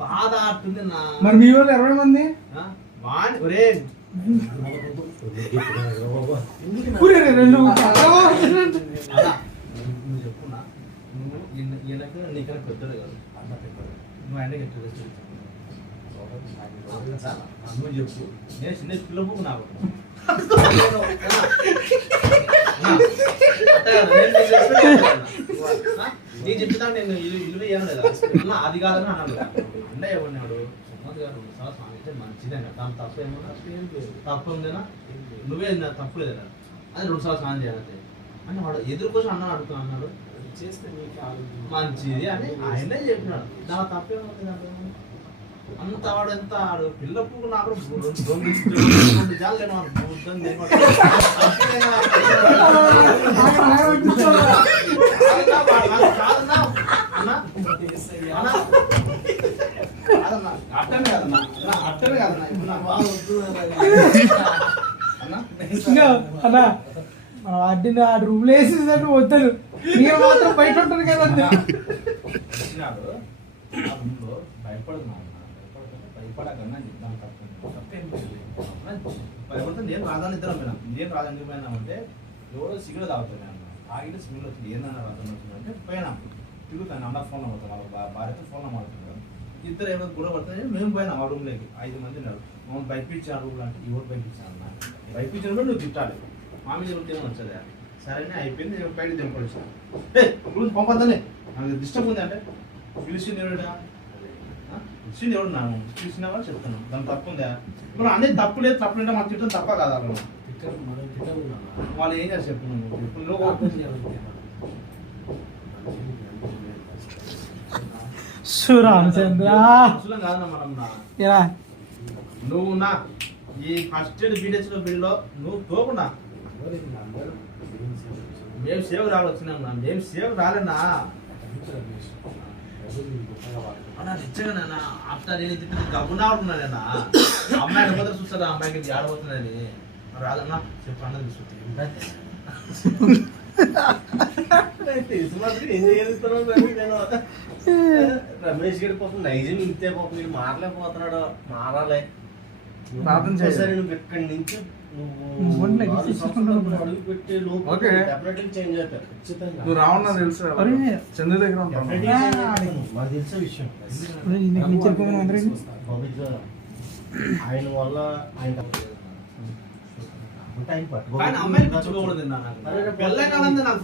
బాధ ఆడుతుంది నా. మరి మీ వాళ్ళు 20 మంది నువ్వు చెప్పున్నా ఈయనకు నీకన్నా పెద్దడు కాదు అన్న పెద్దడు నువ్వు ఆయన నువ్వు చెప్పు నేను చిన్న పిల్లపు నాకు నేను చెప్తున్నా నేను ఇల్లు ఏమలేదు అన్న అది కాదని అన్నాడు అన్న ఏమన్నాడు సుమత్ గారు 2 సార్లు స్వామి అయితే మంచిదేనా దాని తప్పు ఏమన్నా తప్పు ఉందేనా నువ్వే తప్పు లేదన్నా అది 2 సార్లు స్నానం చేయాలంటే అని వాడు ఎదురుకోసం అన్న అడుగుతున్నా అన్నాడు చేస్తే మంచిది అని ఆయనే చెప్పినాడు దాని తప్పేముంది దాంట్లో అంత వాడు ఎంత పిల్ల పువ్వు నాకు 2 జాలు అట్టనే కాదన్నా అట్టనే కాదన్నా అన్నా వాటిని ఆ రూమ్లో వేసేసరికి వద్దరు మీరు మాత్రం బయట ఉంటారు కదండి. భయపడితే నేను రాదని ఇద్దరం పోయినా నేను రాదని పోయినామంటే ఎవరో సిగరెట్ తాగుతున్నాను ఆగితే స్మెల్ వచ్చింది ఏందన్నా రాదని వచ్చిందంటే పోయినా తిరుగుతాను అన్న ఫోన్లో పడతాను వాళ్ళ భార్యతో ఫోన్లో మాట్లాడుతున్నారు ఇద్దరు ఏమైనా గొడవ పడుతుంది మేము పోయినాం ఆ రూమ్లోకి 5 మంది ఉన్నారు మమ్మల్ని బైక్ ఇచ్చాను రూమ్ అంటే ఎవరు బైక్ ఇచ్చాను అన్న బైక్ ఇచ్చినప్పుడు నువ్వు తిట్టాలి మా మీద ఏమో వచ్చేది సరేనే అయిపోయింది నేను బయట దింపొచ్చాను రూమ్ పంపద్దానే నాకు డిస్టర్బ్ ఉంది అంటే పిలిచింది ఎవడా పిలిచింది ఎవడు నా పిలిచిన వాళ్ళు చెప్తాను దాని తప్పు ఉందా ఇప్పుడు అన్నీ తప్పు లేదు తప్పు లేదా మాకు తిట్టడం తప్ప కాదా వాళ్ళు ఏం చేసి చెప్తున్నాను రామచంద్ర కాదన్నా మనం నువ్వు నా ఈ ఫస్ట్ ఎయిడ్ బీటెచ్ లో బిల్డ్ లో నువ్వు తోకుండా మేము సేవ రావచ్చినా మేము సేవ రాలేనా అన్నా నిజంగానా ఆఫ్టర్ నేను గబ్బునా ఉంటున్నానన్నా అమ్మాయి అడగపోతే చూస్తారా అమ్మాయికి ఆడబోతుందని రాదన్నా చెప్పు అన్న రమేష్ గడి పోతుంది నైజం ఇంతే పోతుంది వీడు మారలేకపోతున్నాడు మారాలే సరే నువ్వు ఇక్కడి నుంచి అడుగు పెట్టే లోపు చేంజ్ అవుతారు నువ్వు రావన్నా తెలుసు చంద్ర దగ్గర మాకు తెలిసే విషయం ఆయన వల్ల ఆయన అమ్మాయిని పిచ్చుకోకూడదు నాకు